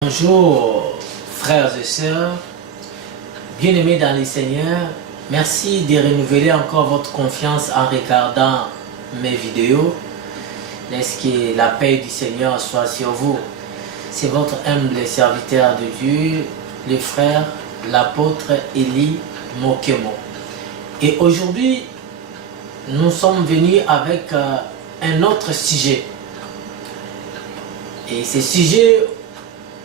Bonjour frères et sœurs, bien-aimés dans les Seigneurs, merci de renouveler encore votre confiance en regardant mes vidéos. Laisse que la paix du Seigneur soit sur vous. C'est votre humble serviteur de Dieu, le frère, l'apôtre Élie Mokemo. Et aujourd'hui, nous sommes venus avec un autre sujet. Et ce sujet,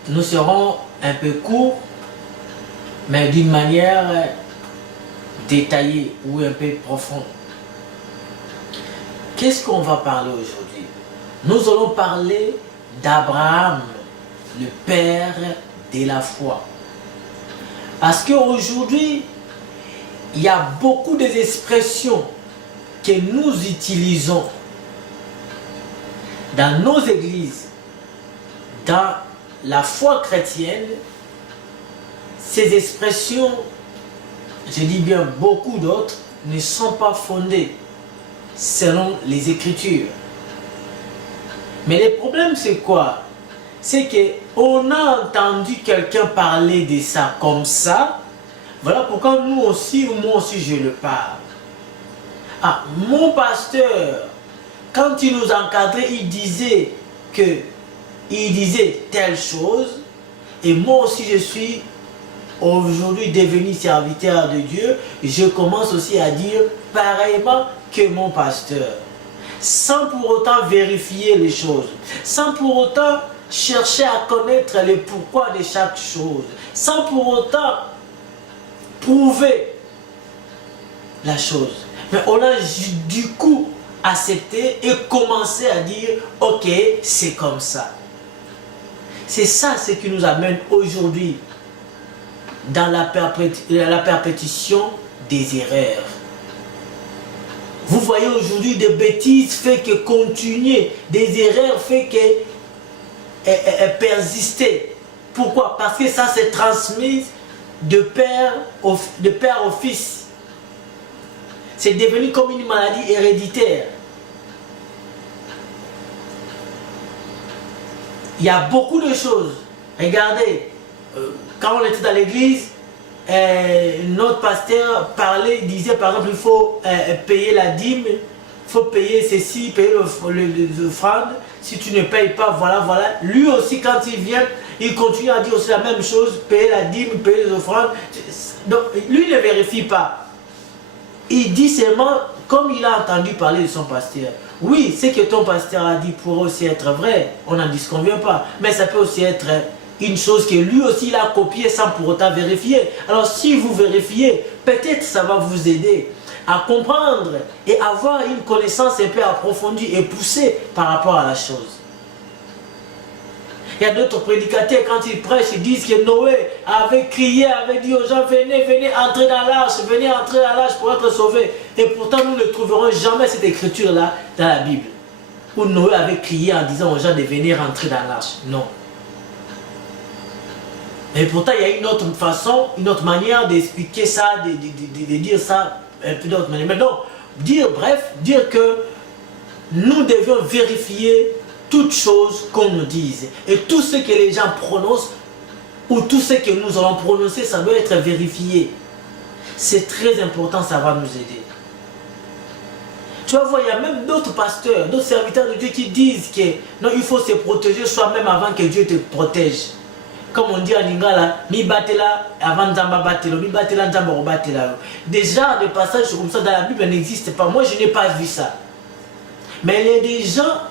nous serons un peu courts, mais d'une manière détaillée ou un peu profonde. Qu'est-ce qu'on va parler aujourd'hui? Nous allons parler d'Abraham, le père de la foi. Parce qu'aujourd'hui, il y a beaucoup d'expressions que nous utilisons dans nos églises, dans la foi chrétienne. Ces expressions, je dis bien beaucoup d'autres, ne sont pas fondées selon les Écritures. Mais le problème c'est quoi? C'est qu'on a entendu quelqu'un parler de ça comme ça. Voilà pourquoi nous aussi, ou moi aussi je le parle. Ah, mon pasteur, quand il nous encadrait, il disait telle chose, et moi aussi je suis aujourd'hui devenu serviteur de Dieu, je commence aussi à dire pareillement que mon pasteur, sans pour autant vérifier les choses, sans pour autant chercher à connaître le pourquoi de chaque chose, sans pour autant prouver la chose. Mais on a du coup accepté et commencé à dire ok, c'est comme ça. C'est ça ce qui nous amène aujourd'hui dans la perpétuation des erreurs. Vous voyez aujourd'hui des bêtises fait que continuer, des erreurs fait que persister. Pourquoi? Parce que ça s'est transmis de père au fils. C'est devenu comme une maladie héréditaire. Il y a beaucoup de choses. Regardez, quand on était dans l'église, notre pasteur parlait, disait par exemple, il faut payer la dîme, il faut payer ceci, payer l'offrande. Si tu ne payes pas, voilà. Lui aussi, quand il vient, il continue à dire aussi la même chose, payer la dîme, payer les offrandes. Donc, lui ne vérifie pas. Il dit seulement, comme il a entendu parler de son pasteur. Oui, ce que ton pasteur a dit pourrait aussi être vrai, on n'en disconvient pas. Mais ça peut aussi être une chose que lui aussi il a copiée sans pour autant vérifier. Alors si vous vérifiez, peut-être ça va vous aider à comprendre et avoir une connaissance un peu approfondie et poussée par rapport à la chose. Il y a d'autres prédicateurs, quand ils prêchent, ils disent que Noé avait crié, avait dit aux gens, venez entrer dans l'arche, venez entrer dans l'arche pour être sauvés. Et pourtant, nous ne trouverons jamais cette écriture-là dans la Bible. Où Noé avait crié en disant aux gens de venir entrer dans l'arche. Non. Mais pourtant, il y a une autre façon, une autre manière d'expliquer ça, de dire ça un peu d'autre manière. Mais non, dire que nous devions vérifier toutes choses qu'on nous dise. Et tout ce que les gens prononcent, ou tout ce que nous allons prononcer, ça doit être vérifié. C'est très important, ça va nous aider. Tu vas voir, il y a même d'autres pasteurs, d'autres serviteurs de Dieu qui disent que non, il faut se protéger soi-même avant que Dieu te protège. Comme on dit en Lingala, mi batela avant Nzamba batelo, mi batela Nzamba batela. Déjà, des passages comme ça dans la Bible n'existent pas. Moi, je n'ai pas vu ça. Mais les gens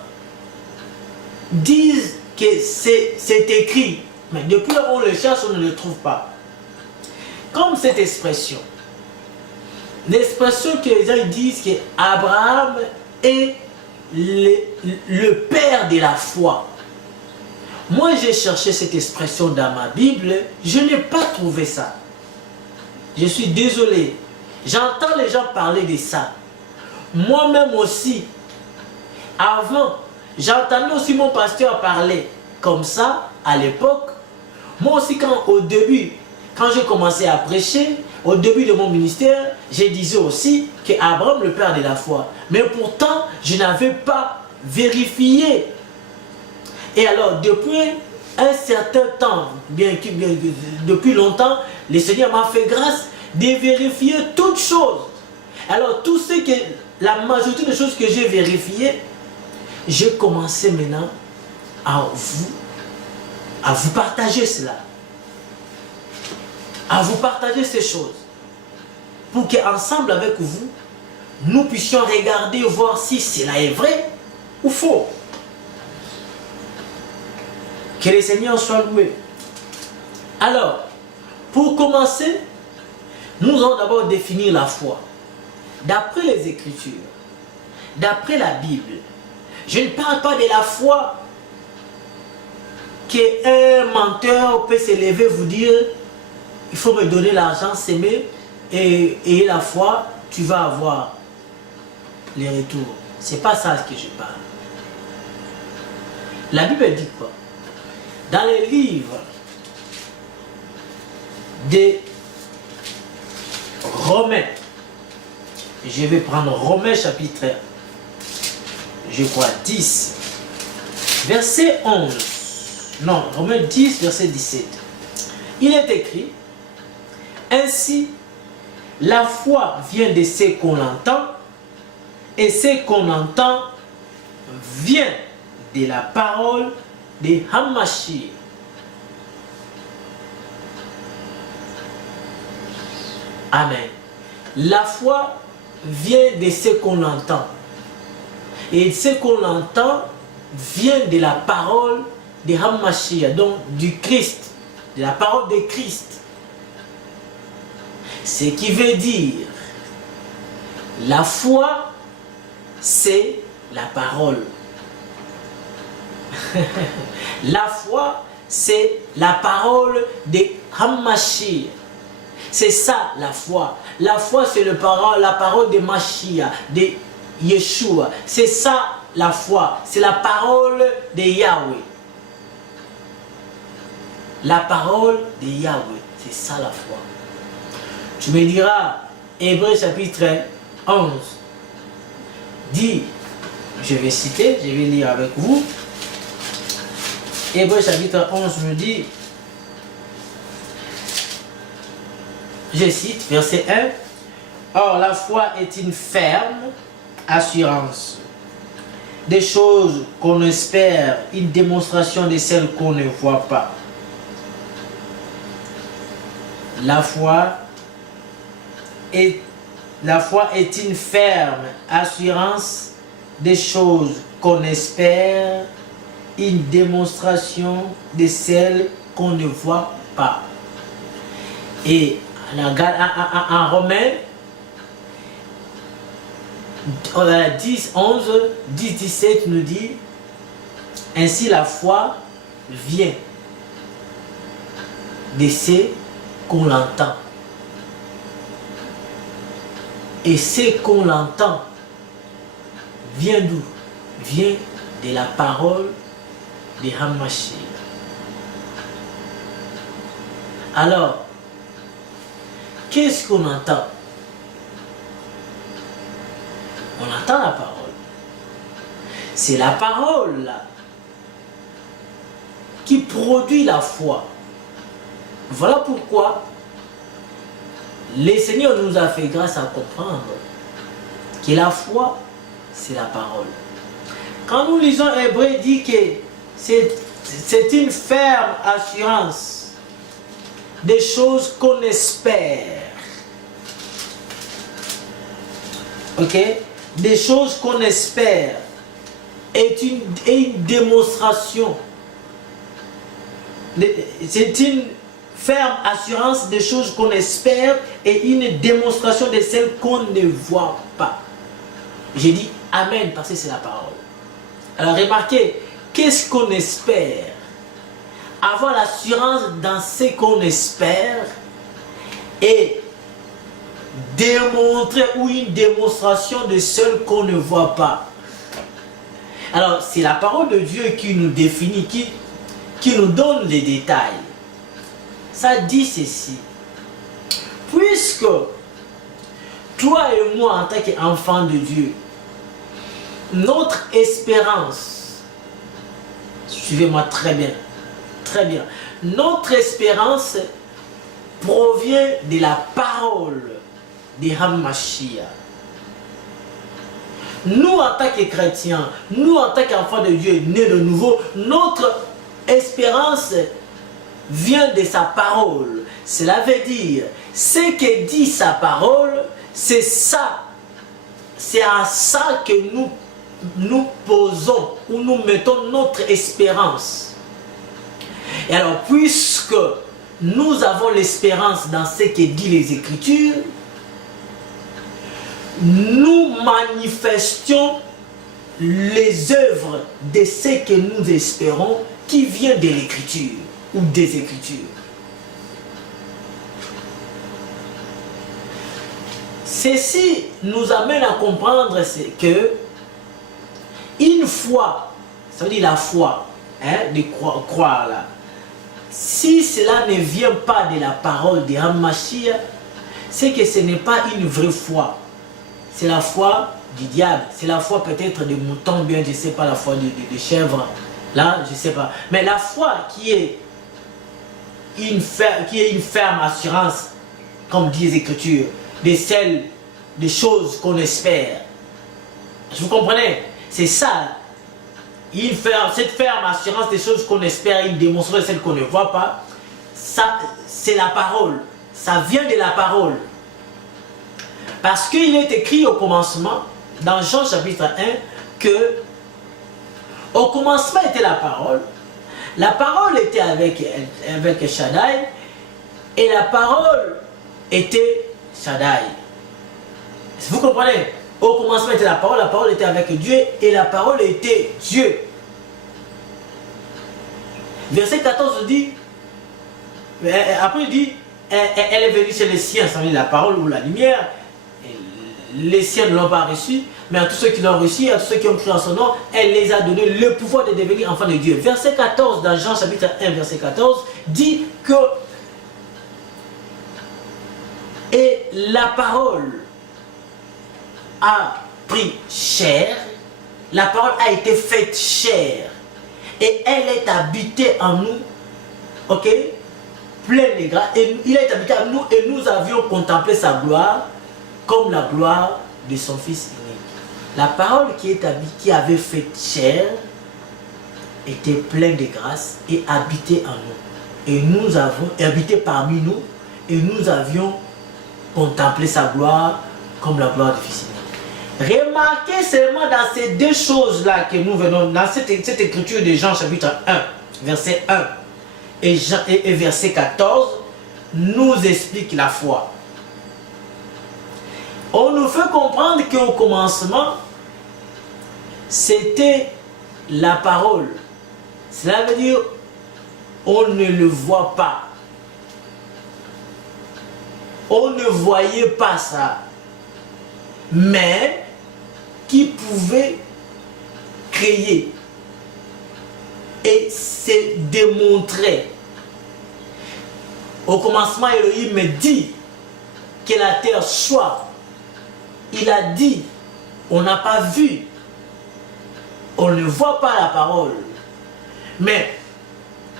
disent que c'est écrit, mais depuis on le cherche, on ne le trouve pas. Comme cette expression, l'expression que les gens disent que Abraham est le père de la foi. Moi j'ai cherché cette expression dans ma Bible, je n'ai pas trouvé ça. Je suis désolé. J'entends les gens parler de ça. Moi-même aussi, avant, j'entendais aussi mon pasteur parler comme ça à l'époque. Moi aussi, au début, quand j'ai commencé à prêcher, au début de mon ministère, je disais aussi qu'Abraham, le père de la foi. Mais pourtant, je n'avais pas vérifié. Et alors, depuis un certain temps, depuis longtemps, le Seigneur m'a fait grâce de vérifier toutes choses. Alors, la majorité des choses que j'ai vérifiées, j'ai commencé maintenant à vous partager cela. À vous partager ces choses. Pour qu'ensemble avec vous, nous puissions regarder, voir si cela est vrai ou faux. Que le Seigneur soit loué. Alors, pour commencer, nous allons d'abord définir la foi. D'après les Écritures, d'après la Bible, je ne parle pas de la foi qu'un menteur peut se lever et vous dire il faut me donner l'argent, s'aimer et la foi, tu vas avoir les retours. C'est pas ça que je parle. La Bible dit quoi? Dans les livres des Romains, je vais prendre Romains chapitre, je crois, 10, verset 11. Non, Romains 10, verset 17. Il est écrit, ainsi, la foi vient de ce qu'on entend, et ce qu'on entend vient de la parole de Hamashir. Amen. La foi vient de ce qu'on entend. Et ce qu'on entend vient de la parole de Hamashir, donc du Christ, de la parole de Christ. Ce qui veut dire, la foi, c'est la parole. La foi, c'est la parole de Hamashir. C'est ça la foi. La foi, c'est la parole de Mashiach, de Yeshua. C'est ça la foi. C'est la parole de Yahweh. La parole de Yahweh. C'est ça la foi. Tu me diras, Hébreux chapitre 11 dit, je vais citer, je vais lire avec vous. Hébreux chapitre 11 me dit, je cite, verset 1, « Or la foi est une ferme assurance des choses qu'on espère, une démonstration de celles qu'on ne voit pas. » La foi est une ferme assurance des choses qu'on espère, une démonstration de celles qu'on ne voit pas. Et en Romains 10, 11, 10, 17 nous dit, ainsi la foi vient de ce qu'on l'entend. Et ce qu'on l'entend vient d'où? Vient de la parole de Hamashir. Alors, qu'est-ce qu'on entend? On entend la parole. C'est la parole là, qui produit la foi. Voilà pourquoi le Seigneur nous a fait grâce à comprendre que la foi, c'est la parole. Quand nous lisons Hébreux, dit que c'est une ferme assurance des choses qu'on espère. Ok? Des choses qu'on espère est une démonstration. C'est une ferme assurance des choses qu'on espère et une démonstration de celles qu'on ne voit pas. J'ai dit Amen parce que c'est la parole. Alors remarquez, qu'est-ce qu'on espère? Avoir l'assurance dans ce qu'on espère et démontrer ou une démonstration de celles qu'on ne voit pas. Alors c'est la parole de Dieu qui nous définit, qui nous donne les détails. Ça dit ceci. Puisque toi et moi en tant qu'enfants de Dieu, notre espérance, suivez-moi très bien, Très bien. Notre espérance provient de la parole de Hamashiach. Nous, en tant que chrétiens, nous, en tant qu'enfants de Dieu, nés de nouveau, notre espérance vient de sa parole. Cela veut dire, ce que dit sa parole, c'est ça. C'est à ça que nous posons ou nous mettons notre espérance. Et alors, puisque nous avons l'espérance dans ce que dit les Écritures, nous manifestons les œuvres de ce que nous espérons qui vient de l'Écriture ou des Écritures. Ceci nous amène à comprendre que une foi, ça veut dire la foi, de croire là, si cela ne vient pas de la parole de Hamashiach, c'est que ce n'est pas une vraie foi. C'est la foi du diable. C'est la foi peut-être de mouton, bien, je ne sais pas, la foi de chèvre. Là, je ne sais pas. Mais la foi qui est une ferme assurance, comme disent les Écritures, des choses qu'on espère. Vous comprenez? C'est ça. Cette ferme assurance des choses qu'on espère, il démontre celles qu'on ne voit pas. Ça, c'est la parole. Ça vient de la parole. Parce qu'il est écrit au commencement, dans Jean chapitre 1, que au commencement était la parole était avec Shaddai, et la parole était Shaddai. Vous comprenez? Au commencement était la parole était avec Dieu, et la parole était Dieu. Verset 14 dit, après il dit, elle est venue chez les siens, ça veut dire la parole ou la lumière. Les siens ne l'ont pas reçu, mais à tous ceux qui l'ont reçu, à tous ceux qui ont cru en son nom, elle les a donné le pouvoir de devenir enfants de Dieu. Verset 14 dans Jean chapitre 1, verset 14, dit que et la parole a pris chair, la parole a été faite chair, et elle est habitée en nous, ok, pleine de grâce, et il est habité en nous, et nous avions contemplé sa gloire, comme la gloire de son Fils unique. La parole qui avait fait chair était pleine de grâce et habitait en nous. Et nous avons habité parmi nous et nous avions contemplé sa gloire comme la gloire du Fils unique. Remarquez seulement dans ces deux choses-là que nous venons, dans cette écriture de Jean chapitre 1, verset 1 et verset 14, nous explique la foi. On nous fait comprendre qu'au commencement, c'était la parole. Cela veut dire, on ne le voit pas. On ne voyait pas ça. Mais, qui pouvait créer et se démontrer. Au commencement, Elohim me dit que la terre soit. Il a dit, on n'a pas vu, on ne voit pas la parole. Mais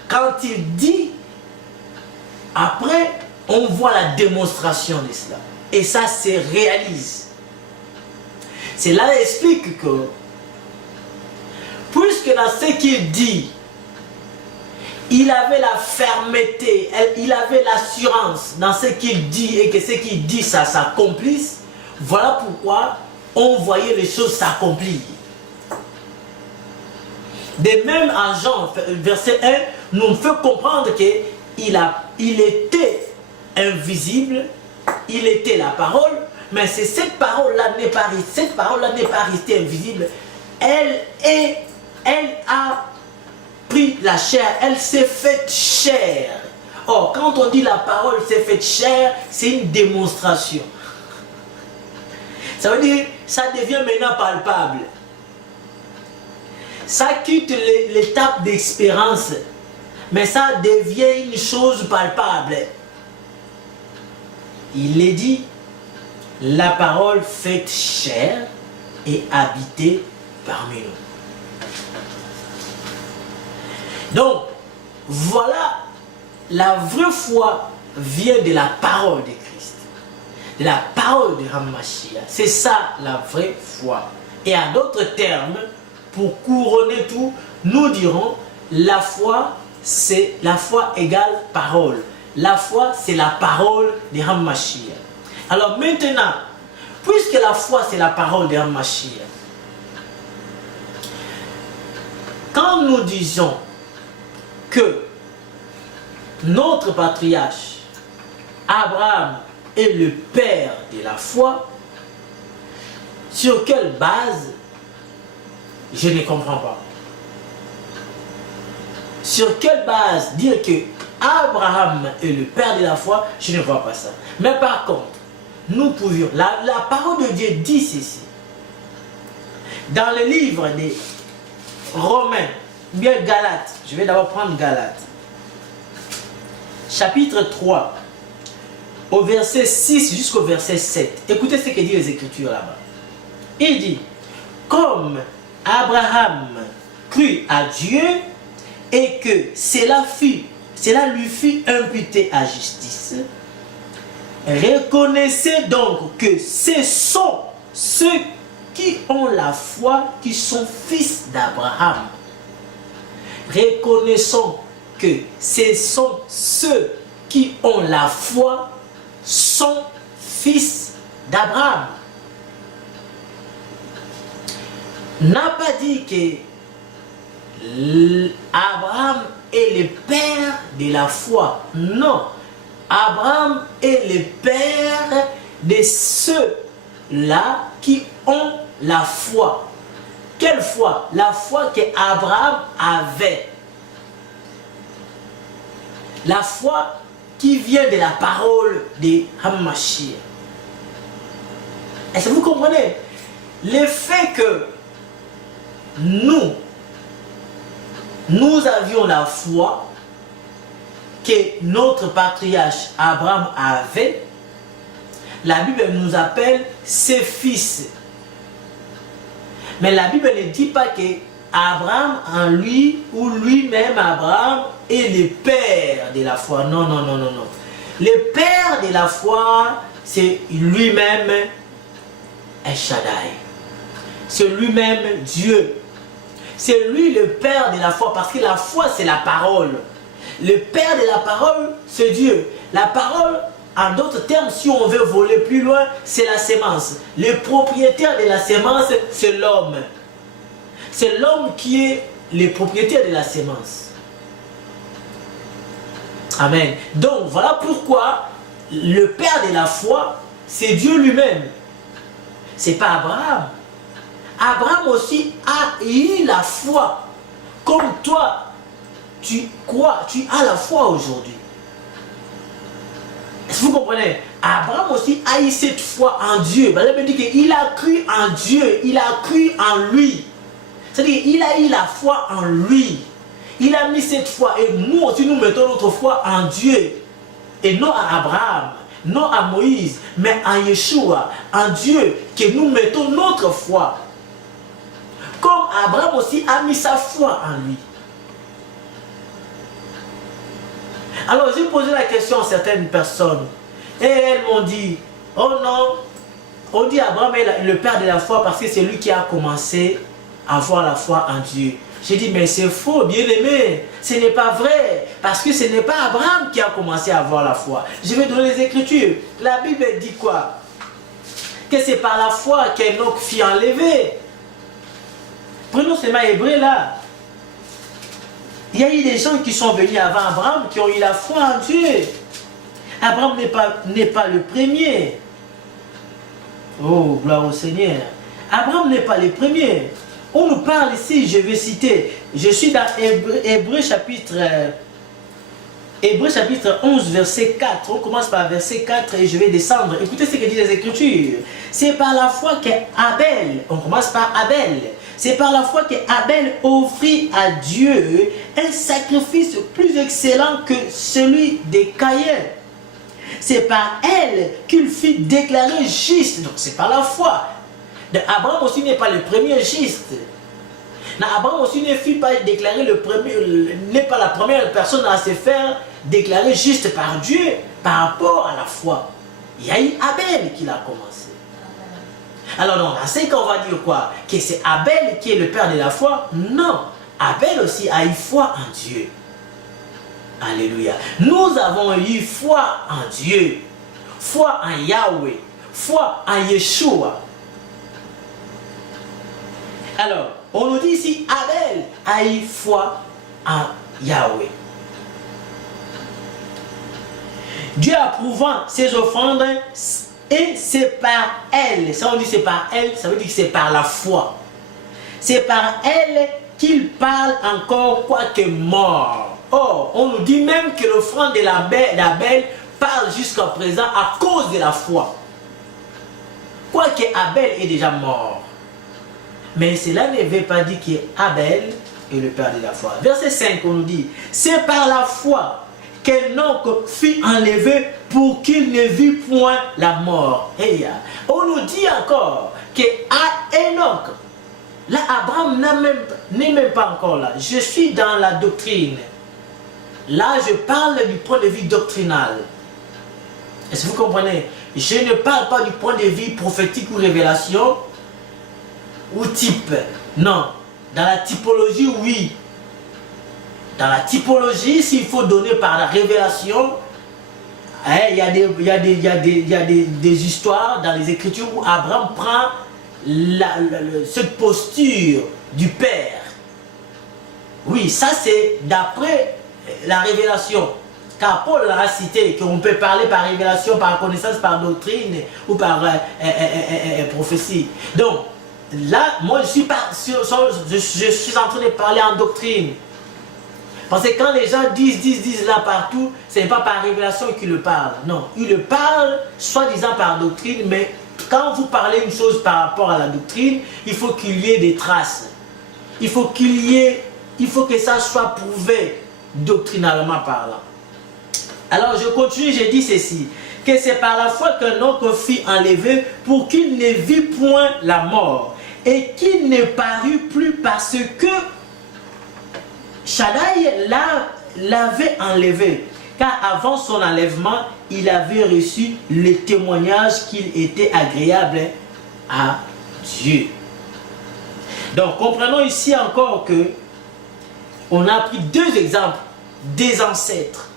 quand il dit, après, on voit la démonstration de cela. Et ça se réalise. Cela explique que, puisque dans ce qu'il dit, il avait la fermeté, il avait l'assurance dans ce qu'il dit et que ce qu'il dit, ça s'accomplisse. Voilà pourquoi on voyait les choses s'accomplir. De même en Jean, verset 1, nous fait comprendre qu'il était invisible, il était la parole, mais c'est cette parole-là n'est pas restée invisible. Elle a pris la chair, elle s'est faite chair. Or, quand on dit la parole s'est faite chair, c'est une démonstration. Ça veut dire, ça devient maintenant palpable. Ça quitte l'étape d'expérience, mais ça devient une chose palpable. Il est dit, la parole faite chair et habitée parmi nous. Donc, voilà, la vraie foi vient de la parole de Christ, de la parole de Hamashiach. C'est ça la vraie foi. Et en d'autres termes, pour couronner tout, nous dirons la foi, c'est la foi égale parole. La foi, c'est la parole de Hamashiach. Alors maintenant, puisque la foi, c'est la parole de Hamashiach, quand nous disons que notre patriarche, Abraham, est le père de la foi, sur quelle base? Je ne comprends pas. Sur quelle base dire que Abraham est le père de la foi? Je ne vois pas ça. Mais par contre, nous pouvions, la parole de Dieu dit ceci. Dans le livre des Romains, bien Galates, je vais d'abord prendre Galates, chapitre 3, au verset 6 jusqu'au verset 7. Écoutez ce que dit les Écritures là-bas. Il dit, comme Abraham crut à Dieu et que cela lui fut imputé à justice, reconnaissez donc que ce sont ceux qui ont la foi qui sont fils d'Abraham. Reconnaissons que ce sont ceux qui ont la foi sont fils d'Abraham. N'a pas dit que Abraham est le père de la foi. Non. Abraham est le père de ceux-là qui ont la foi. Quelle foi? La foi qu'Abraham avait. La foi qui vient de la parole de Hamashiach. Est-ce que vous comprenez? Le fait que nous avions la foi que notre patriarche Abraham avait, la Bible nous appelle ses fils. Mais la Bible ne dit pas que Abraham en lui ou lui-même Abraham est le père de la foi. Non, non, non, non, non. Le père de la foi, c'est lui-même El Shaddai. C'est lui-même Dieu. C'est lui le père de la foi parce que la foi c'est la parole. Le père de la parole c'est Dieu. La parole, en d'autres termes, si on veut voler plus loin, c'est la sémence. Le propriétaire de la sémence c'est l'homme. C'est l'homme qui est le propriétaire de la sémence. Amen. Donc voilà pourquoi le père de la foi c'est Dieu lui-même. C'est pas Abraham. Abraham aussi a eu la foi. Comme toi, tu crois, tu as la foi aujourd'hui. Est-ce que vous comprenez? Abraham aussi a eu cette foi en Dieu. La Bible dit qu'il a cru en Dieu, il a cru en lui. C'est-à-dire qu'il a eu la foi en lui. Il a mis cette foi et nous aussi nous mettons notre foi en Dieu. Et non à Abraham, non à Moïse, mais en Yeshua, en Dieu, que nous mettons notre foi. Comme Abraham aussi a mis sa foi en lui. Alors j'ai posé la question à certaines personnes. Et elles m'ont dit, oh non, on dit Abraham est le père de la foi parce que c'est lui qui a commencé à avoir la foi en Dieu. J'ai dit, mais c'est faux, bien aimé. Ce n'est pas vrai. Parce que ce n'est pas Abraham qui a commencé à avoir la foi. Je vais donner les Écritures. La Bible dit quoi? Que c'est par la foi qu'Enoch fut enlevé. Prenons seulement Hébreu là. Il y a eu des gens qui sont venus avant Abraham qui ont eu la foi en Dieu. Abraham n'est pas le premier. Oh, gloire au Seigneur. Abraham n'est pas le premier. On nous parle ici, je vais citer, je suis dans Hébreu chapitre 11, verset 4. On commence par verset 4 et je vais descendre. Écoutez ce que disent les Écritures. C'est par la foi qu'Abel, on commence par Abel. C'est par la foi qu'Abel offrit à Dieu un sacrifice plus excellent que celui de Caïn. C'est par elle qu'il fut déclaré juste. Donc c'est par la foi. Abraham aussi n'est pas le premier juste. Abraham aussi ne fut pas déclaré n'est pas la première personne à se faire déclarer juste par Dieu par rapport à la foi. Il y a eu Abel qui l'a commencé. Alors non, dans ce cas, on va dire quoi? Que c'est Abel qui est le père de la foi? Non, Abel aussi a eu foi en Dieu. Alléluia. Nous avons eu foi en Dieu, foi en Yahweh, foi en Yeshua. Alors, on nous dit ici, Abel a eu foi en Yahweh. Dieu approuvant ses offrandes, et c'est par elle, ça on dit c'est par elle, ça veut dire que c'est par la foi. C'est par elle qu'il parle encore quoique mort. Or, on nous dit même que l'offrande d'Abel parle jusqu'à présent à cause de la foi. Quoique Abel est déjà mort. Mais cela ne veut pas dire qu'Abel est le père de la foi. Verset 5, on nous dit, c'est par la foi qu'Enoch fut enlevé pour qu'il ne vit point la mort. Et on nous dit encore que Enoch, là Abraham n'est même pas encore là. Je suis dans la doctrine. Là je parle du point de vue doctrinal. Est-ce que vous comprenez? Je ne parle pas du point de vue prophétique ou révélation ou type. Non. Dans la typologie, oui. Dans la typologie, s'il faut donner par la révélation, il y a des histoires dans les Écritures où Abraham prend cette posture du Père. Oui, ça c'est d'après la révélation. Car Paul a cité qu'on peut parler par révélation, par connaissance, par doctrine ou par prophétie. Donc, là, moi je suis en train de parler en doctrine. Parce que quand les gens disent là partout, ce n'est pas par révélation qu'ils le parlent. Non, ils le parlent soi-disant par doctrine, mais quand vous parlez une chose par rapport à la doctrine, il faut qu'il y ait des traces. Il faut que ça soit prouvé doctrinalement parlant. Alors je continue, je dis ceci, que c'est par la foi qu'Enoch fut enlevé pour qu'il ne vit point la mort et qu'il ne parut plus parce que Shaddai l'avait enlevé, car avant son enlèvement, il avait reçu le témoignage qu'il était agréable à Dieu. Donc comprenons ici encore que on a pris deux exemples des ancêtres.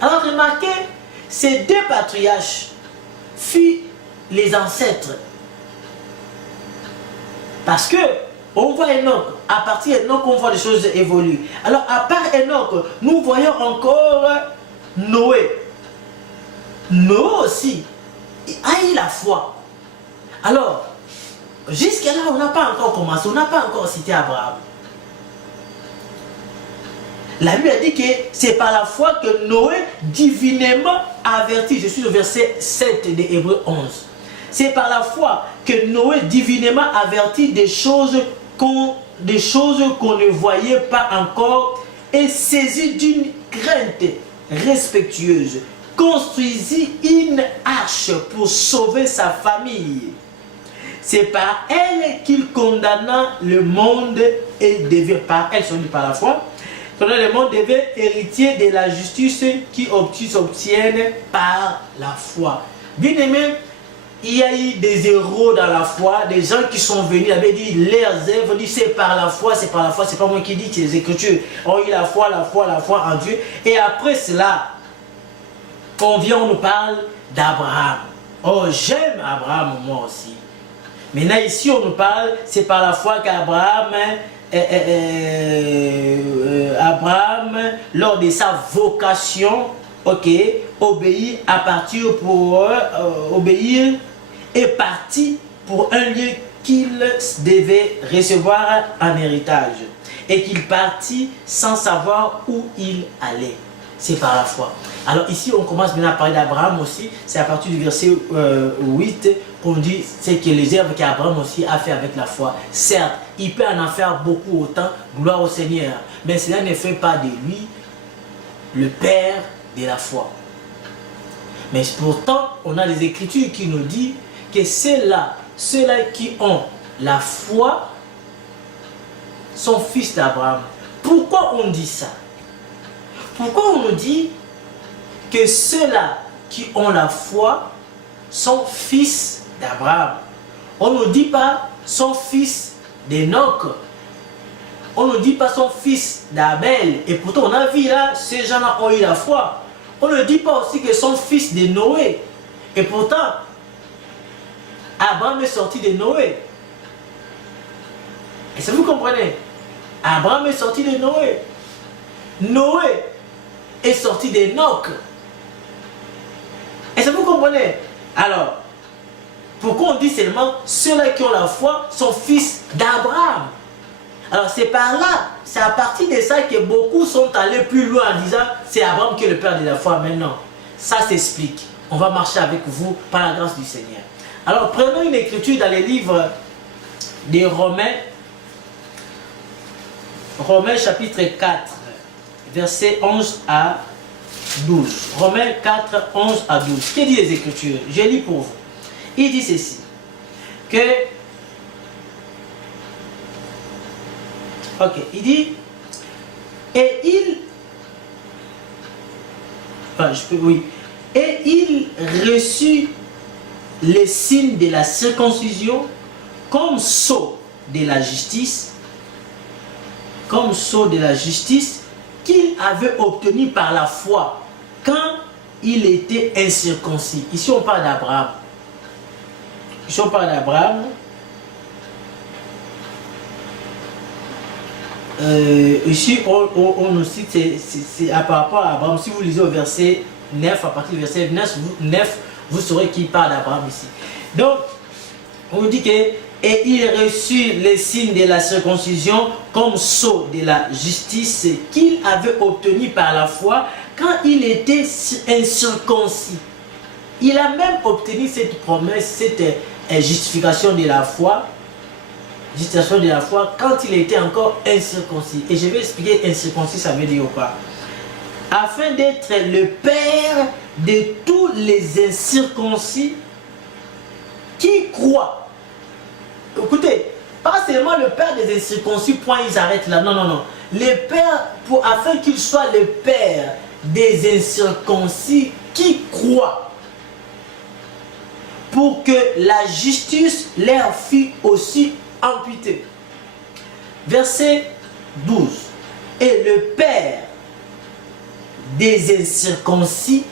Alors remarquez, ces deux patriarches furent les ancêtres. Parce que on voit Enoch, à partir d'Enoch, on voit des choses évoluer. Alors à part Enoch, nous voyons encore Noé. Noé aussi, il a eu la foi. Alors, jusqu'à là, on n'a pas encore commencé, on n'a pas encore cité Abraham. La Bible a dit que c'est par la foi que Noé, divinement averti, je suis au verset 7 de Hébreux 11. C'est par la foi que Noé, divinement averti des choses qu'on ne voyait pas encore et saisi d'une crainte respectueuse, construisit une arche pour sauver sa famille. C'est par elle qu'il condamna le monde et devient par elle, par la foi, le monde devient héritier de la justice qui s'obtienne par la foi. Bien aimé, il y a eu des héros dans la foi, des gens qui sont venus, ils avaient dit leurs œuvres, dit c'est par la foi, c'est par la foi, c'est pas moi qui dis, c'est les Écritures. On a eu la foi en Dieu. Et après cela, on nous parle d'Abraham. Oh, j'aime Abraham, moi aussi. Maintenant ici, on nous parle, c'est par la foi qu'Abraham, lors de sa vocation, obéit à partir pour obéir est parti pour un lieu qu'il devait recevoir en héritage et qu'il partit sans savoir où il allait. C'est par la foi. Alors ici on commence maintenant à parler d'Abraham aussi. C'est à partir du verset 8 qu'on dit c'est que les œuvres qu'Abraham aussi a fait avec la foi. Certes, il peut en faire beaucoup autant, gloire au Seigneur, mais cela ne fait pas de lui le père de la foi. Mais pourtant, on a des Écritures qui nous disent que ceux-là qui ont la foi sont fils d'Abraham. Pourquoi on dit ça? Pourquoi on nous dit que ceux-là qui ont la foi sont fils d'Abraham? On ne nous dit pas sont fils d'Enoch. On ne nous dit pas son fils d'Abel. Et pourtant, on a vu là, ces gens-là ont eu la foi. On ne dit pas aussi que son fils de Noé. Et pourtant, Abraham est sorti de Noé. Est-ce que vous comprenez? Abraham est sorti de Noé. Noé est sorti d'Enoch. Est-ce que vous comprenez? Alors, pourquoi on dit seulement ceux-là qui ont la foi sont fils d'Abraham? Alors c'est par là, c'est à partir de ça que beaucoup sont allés plus loin en disant c'est Abraham qui est le père de la foi. Mais non, ça s'explique. On va marcher avec vous par la grâce du Seigneur. Alors prenons une écriture dans les livres des Romains. Romains chapitre 4, versets 11 à 12. Romains 4, 11 à 12. Que dit les Écritures? Je lis pour vous. Il dit ceci, que... Ok, il dit, et il... Enfin, oui. Et il reçut les signes de la circoncision comme sceau de la justice, qu'il avait obtenu par la foi quand il était incirconcis. Ici on parle d'Abraham. Ici on nous cite, c'est par rapport à Abraham. Si vous lisez au verset 9, à partir du verset 9, vous saurez qu'il parle d'Abraham ici. Donc, on dit que et il reçut les signes de la circoncision comme sceau de la justice qu'il avait obtenu par la foi quand il était incirconcis. Il a même obtenu cette promesse, cette justification de la foi, quand il était encore incirconcis. Et je vais expliquer incirconcis, ça veut dire quoi? Afin d'être le père de tous les incirconcis qui croient. Écoutez, pas seulement le père des incirconcis, point, ils arrêtent là. Non, non, non. Le père, afin qu'il soit le père des incirconcis qui croient, pour que la justice leur fût aussi imputée. Verset 12. Et le père des incirconcis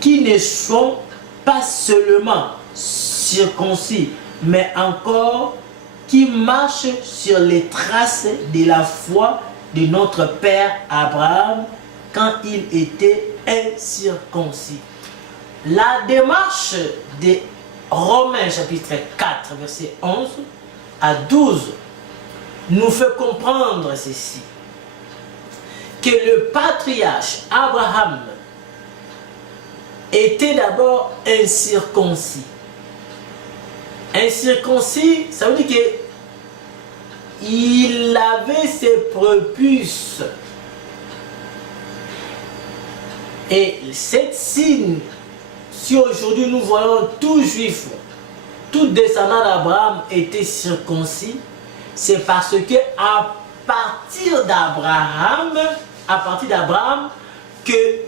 qui ne sont pas seulement circoncis, mais encore qui marchent sur les traces de la foi de notre père Abraham quand il était incirconcis. La démarche de Romains chapitre 4 verset 11 à 12 nous fait comprendre ceci, que le patriarche Abraham était d'abord incirconcis. Incirconcis, ça veut dire qu'il avait ses prépuces. Et cette signe, si aujourd'hui nous voyons tout juif, tout descendant d'Abraham était circoncis, c'est parce que à partir d'Abraham, que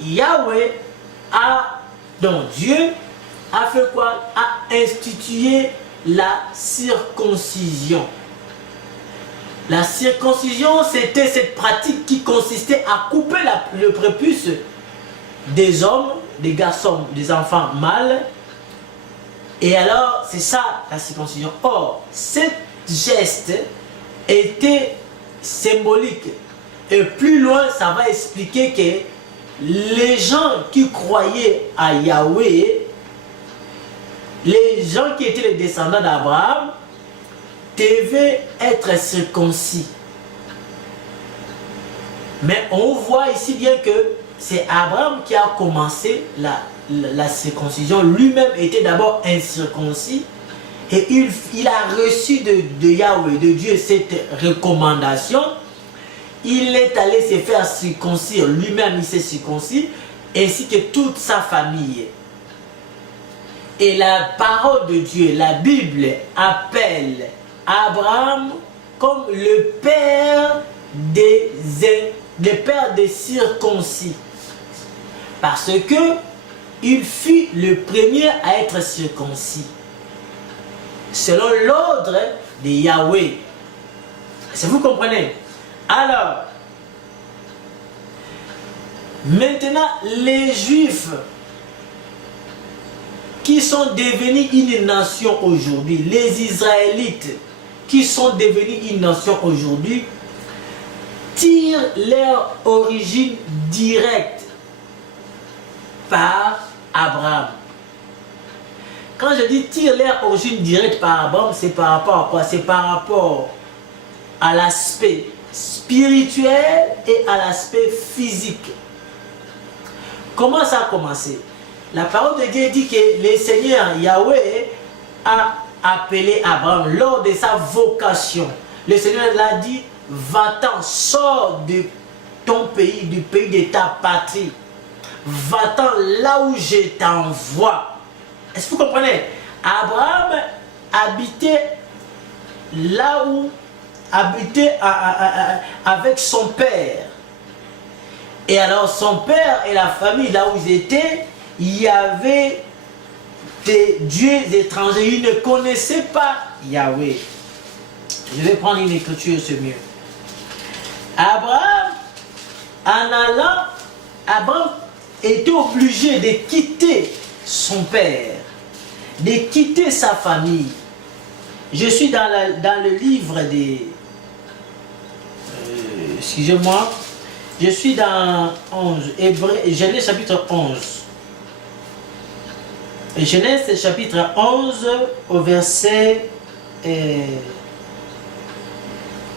Yahweh donc Dieu a fait quoi? A institué la circoncision. La circoncision, c'était cette pratique qui consistait à couper le prépuce des hommes, des garçons, des enfants mâles. Et alors, c'est ça la circoncision. Or, ce geste était symbolique. Et plus loin, ça va expliquer que les gens qui croyaient à Yahweh, les gens qui étaient les descendants d'Abraham, devaient être circoncis. Mais on voit ici bien que c'est Abraham qui a commencé la circoncision. Lui-même était d'abord incirconcis. Et il a reçu de Yahweh, de Dieu, cette recommandation. Il est allé se faire circoncire. Lui-même, il s'est circoncis, ainsi que toute sa famille. Et la parole de Dieu, la Bible, appelle Abraham comme le père des circoncis. Parce que il fut le premier à être circoncis, selon l'ordre de Yahweh. Est-ce que vous comprenez? Alors, maintenant, les Juifs qui sont devenus une nation aujourd'hui, les Israélites qui sont devenus une nation aujourd'hui, tirent leur origine directe par Abraham. Quand je dis tire leur origine directe par Abraham, c'est par rapport à quoi? C'est par rapport à l'aspect spirituel et à l'aspect physique. Comment ça a commencé? La parole de Dieu dit que le Seigneur Yahweh a appelé Abraham lors de sa vocation. Le Seigneur l'a dit, va-t'en, sors de ton pays, du pays de ta patrie. Va-t'en là où je t'envoie. Est-ce que vous comprenez? Abraham habitait là où habitait avec son père. Et alors son père et la famille là où ils étaient, il y avait des dieux étrangers. Ils ne connaissaient pas Yahweh. Je vais prendre une écriture, c'est mieux. Abraham, en allant, Abraham était obligé de quitter son père, de quitter sa famille. Je suis dans le livre des... excusez-moi. Je suis dans 11, Genèse chapitre 11. Genèse chapitre 11 au verset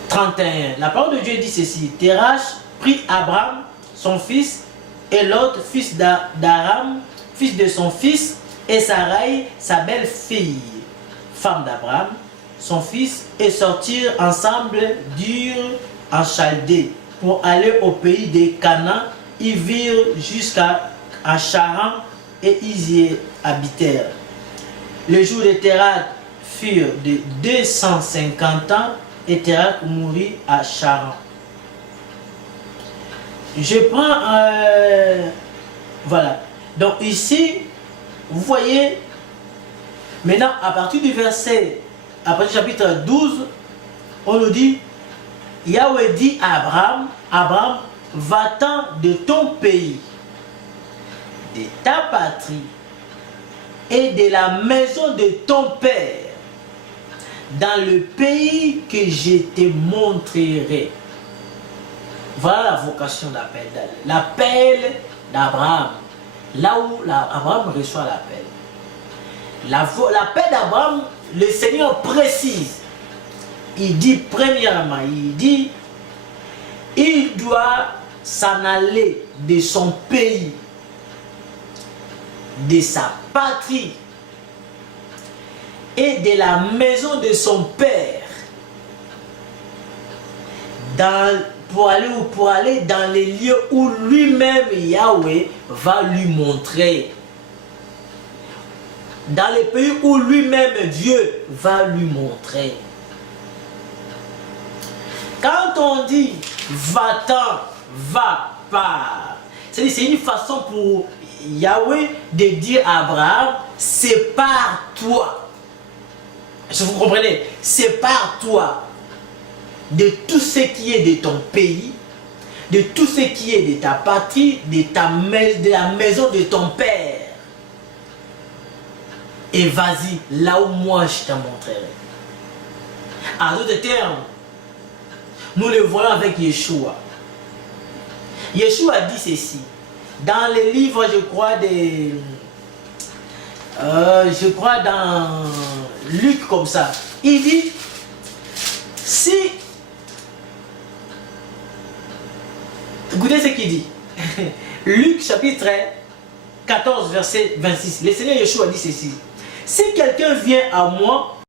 31. La parole de Dieu dit ceci. Terach prit Abraham, son fils, et Lot, fils d'Aram, fils de son fils, et Sarai, sa belle-fille, femme d'Abraham, son fils, et sortirent ensemble d'Ur en Chaldée pour aller au pays des Canaan. Ils virent jusqu'à Charan et ils y habitèrent. Les jours de Terach furent de 250 ans et Terach mourut à Charan. Je prends... voilà. Donc ici, vous voyez, maintenant à partir du verset, à partir du chapitre 12, on nous dit, Yahweh dit à Abraham, Abraham, va-t'en de ton pays, de ta patrie et de la maison de ton père, dans le pays que je te montrerai. Voilà la vocation d'appel, l'appel d'Abraham, là où Abraham reçoit l'appel. L'appel d'Abraham, le Seigneur précise. Il dit premièrement, il doit s'en aller de son pays, de sa patrie et de la maison de son père pour aller dans les lieux où lui-même Yahweh va lui montrer, dans les pays où lui-même Dieu va lui montrer. Quand on dit va-t'en, va pas, c'est une façon pour Yahweh de dire à Abraham, sépare-toi. Est-ce que vous comprenez? Sépare-toi de tout ce qui est de ton pays, de tout ce qui est de ta patrie, de la maison de ton père. Et vas-y là où moi je te montrerai. En d'autres termes, nous le voyons avec Yeshua. Yeshua dit ceci. Dans les livres, je crois dans Luc comme ça. Il dit, si... Écoutez ce qu'il dit. Luc chapitre 14, verset 26. Le Seigneur Yeshua dit ceci. Si quelqu'un vient à moi